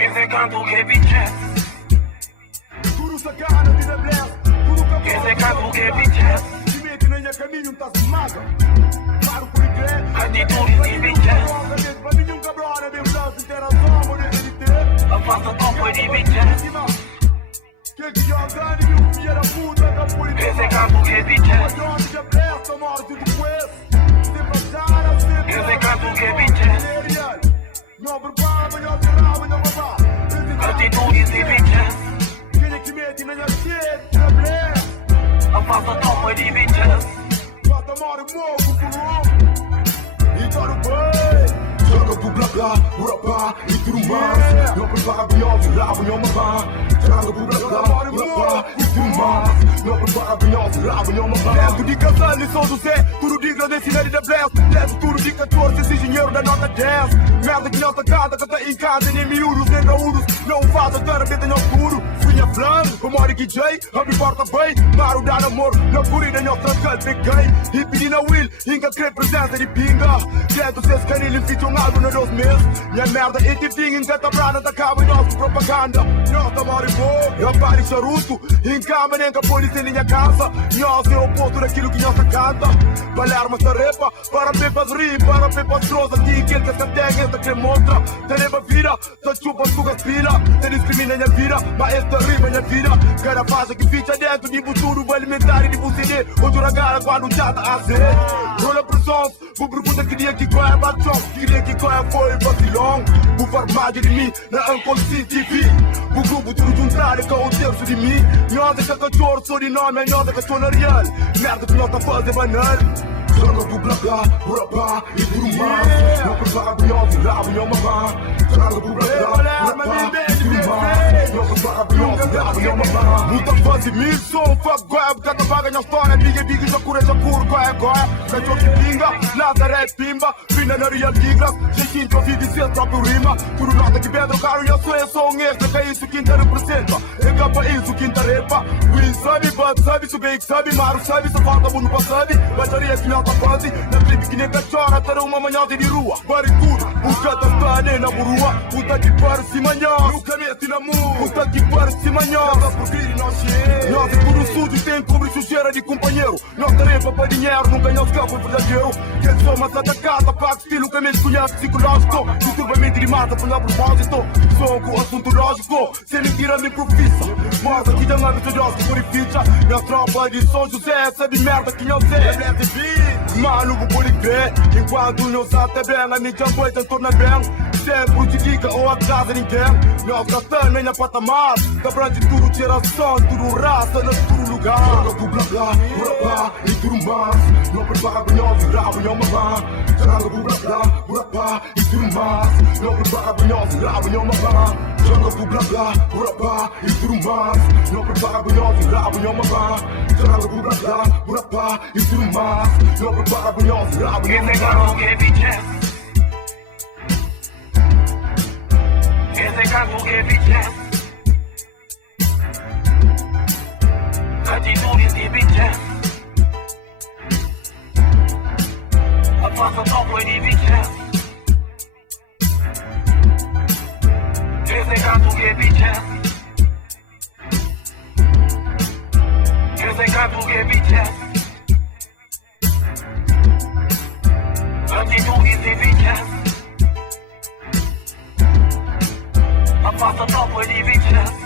Esse canto que bichas. Tudo sacana de bless. Tudo que Esse canto que bichas. se mete na minha caminho, tá se maga. Claro por quê? Atitudes de bichas. Pra mim um cabrão é bem braço, interação, modelo de ter. Afasta topo de bichas. Que joga e o filho da puta da polícia. Esse canto que bichas. Onde já presta, morte do juez. Sempre achara, sempre. Esse canto que bichas. Não barbava, não derrama, não babá. Atitudes de bichas. Quem é que mete na minha shit, na bless. Afasta topo de bichas. Bota mora morro por e tá no bem. Joga pro blá blá, rapá e tudo mais. Não prepara binhão, rabo, não mamá. Joga pro blá blá, rapá e tudo mais. Não prepara binhão, rabo, não mamá. Levo de Casale, São José, tudo de grande cidade da Bless. Levo tudo de 14, esse engenheiro da nota 10. Merda que não tá cada, que tá em casa, nem miúdos, nem gaúdos. Não faz a cara, beta, não escuro. Fui a flan, o mori que Jay, abre porta bem. Maro dá namoro, na corrida, não trancal, peguei. E pedi na Will, inga crê presença de pinga. Dentro, seus canilos, fitam algo na 2 meses. Minha merda, e te vinha em cata brana, tá cabo e nossa propaganda. Nós tá mori bom, eu pare charuto. Em cama, nem que a polícia em minha casa. Nós é o oposto daquilo que nós canta. Balar-me essa repa, para pepas rir, para pepas trozas. Que aquele que essa tem, esta que mostra. Tereba vira, só chupa suga pila. Te discrimina minha vida, mas esta rima minha vida. Cada faixa que ficha dentro de futuro, vai alimentar e de você. Onde o gara quando já tá a ser. Rola pressões, vou perguntar que dia que qual é a batão. Queria que qual é foi vacilão. Vou farmar de mim, na Uncle TV. O grupo tudo juntar é com o terço de mim. Nós é que cachorro, sou de nome, nós é que sou na real. Merda que nós tá fazendo banal. Joga pro blá blá, rapá e tudo mais. Não prepara binhão, rabo, não mamá. Joga pro blá blá, rapá e tudo mais. Não prepara binhão, rabo, não mamá. Muita fãs e mil, sou um fuck guai. Cada vaga na história, big, já cura, guai. Cachorro que pinga, Nazaré pimba. Fina na real tigras, jeitinho ouvi dizer próprio rima. Tudo nota que pedra, caro, eu sou um extra. Que é isso que ainda representa. É capa isso que ainda repa. Win sabe, bad sabe, subir sabe, Maro sabe, só falta mundo pra sabe. Bateria que não fase, na clipe que nem cachorra, terá uma manhã de rua. Pare tudo, busca da plane na burua. Puta que parece manhã, nunca mete na mão. Puta que parece manhã, dá por vir e nós chega. Nós é tudo sujo, tem cobre sujeira de companheiro. Nós tarefa para dinheiro, não ganhamos campo verdadeiro. Quem sou mais atacada, paga estilo que me desconhece psicológico. Disturbamento de massa, por não propósito. Sou com assunto lógico, sem mentira me profissa. Mas aqui já não é vitorioso, purifica. Minha tropa de São José, sabe merda que não sei. Mano, vou poliquer. Enquanto não sabe bem, a minha foi tentou na bem. Sempre te diga ou a casa ninguém. Nós gastamos nem na patamar. Cabran de tudo, geração, tudo raça, no tudo lugar. Joga pro blá blá, rapá e tudo mais. Não prepara binhão, rabo, não mamá. Joga pro blá blá, rapá e tudo mais. Não prepara binhão, rabo, não mamá. Joga pro blá blá, rapá e tudo mais. Não prepara binhão, rabo, não mamá. Joga pro blá blá, rapá e tudo mais. Não prepara binhão, rabo, não mamá. Esse canto que bichas. Atitudes de bichas. Afasta topo de bichas. Esse canto que bichas. Esse canto que bichas. Atitudes de bichas. Afasta topo de bichas.